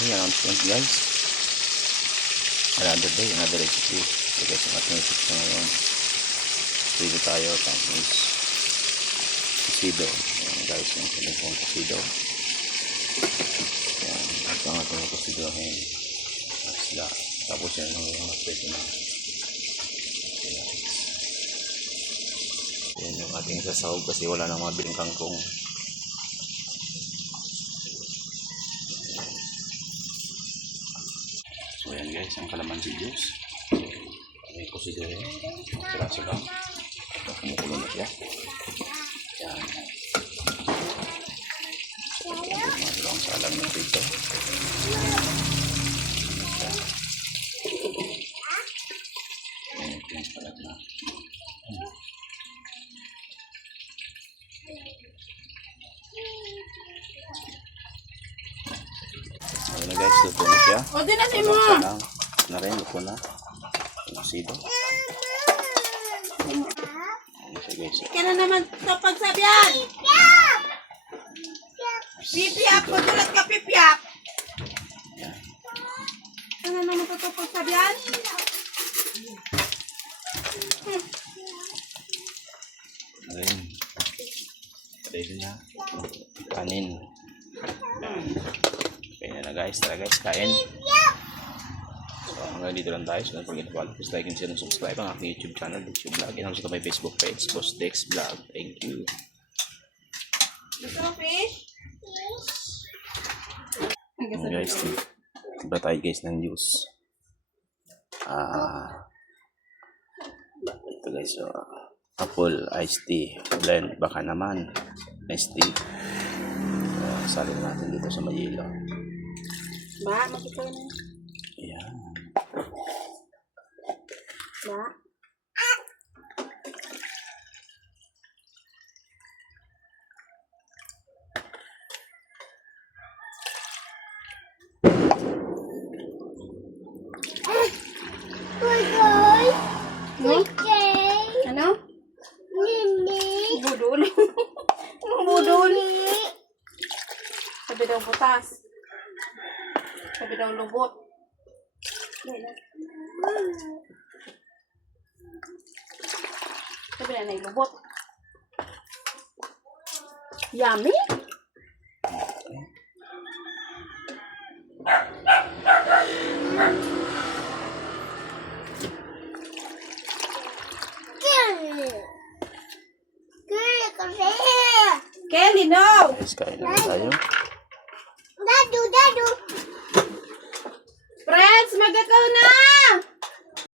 Ayan, guys. Another day, another recipe. So guys, ang ating recipe ngayon. Pwede tayo, tapos kusido. Ayan guys, yung pinagpong kusido. Ayan, ito ang ating kusido. Tapos yan ang mga pwede na. Ayan yung ating sasahog kasi wala nang mabiling kangkong. So ayan guys, ang kalamansi juice. Ayan ko si Dere. Piraso lang. Kumukulo na siya. Ayan. So piraso lang sa alam ng dito. Ayan yung pinapalag na. Ayan na guys, luto na siya. O, din natin mo. Na rin, luto na. Kusido. Ayan siya guys. Ika na naman ito pagsabihan. Pipiap. Magulat ka, pipiap. Ayan. Ika na naman ito pagsabihan. Ayan. Ready na. Kanin. Kaya na guys, tara guys, kain. So hanggang dito lang tayo. So don't forget to follow, please like and share and subscribe ang aking YouTube channel, YouTube Vlog. And also to my Facebook page, Boss Dex Vlog. Thank you. Gusto mo fish? Ayan guys, tiba tayo guys ng juice. Ito guys, so, apple iced tea blend. Baka naman iced tea. Salin natin dito sa Mayilo. Ba, makita na. Ayan. Ba? Ano? Budol. Budol. Sabi daw butas. Sabi daw lubot. Sabi na nailubot. Yummy? Kelly, no! Guys, kain na tayo. Friends, magkakaw na!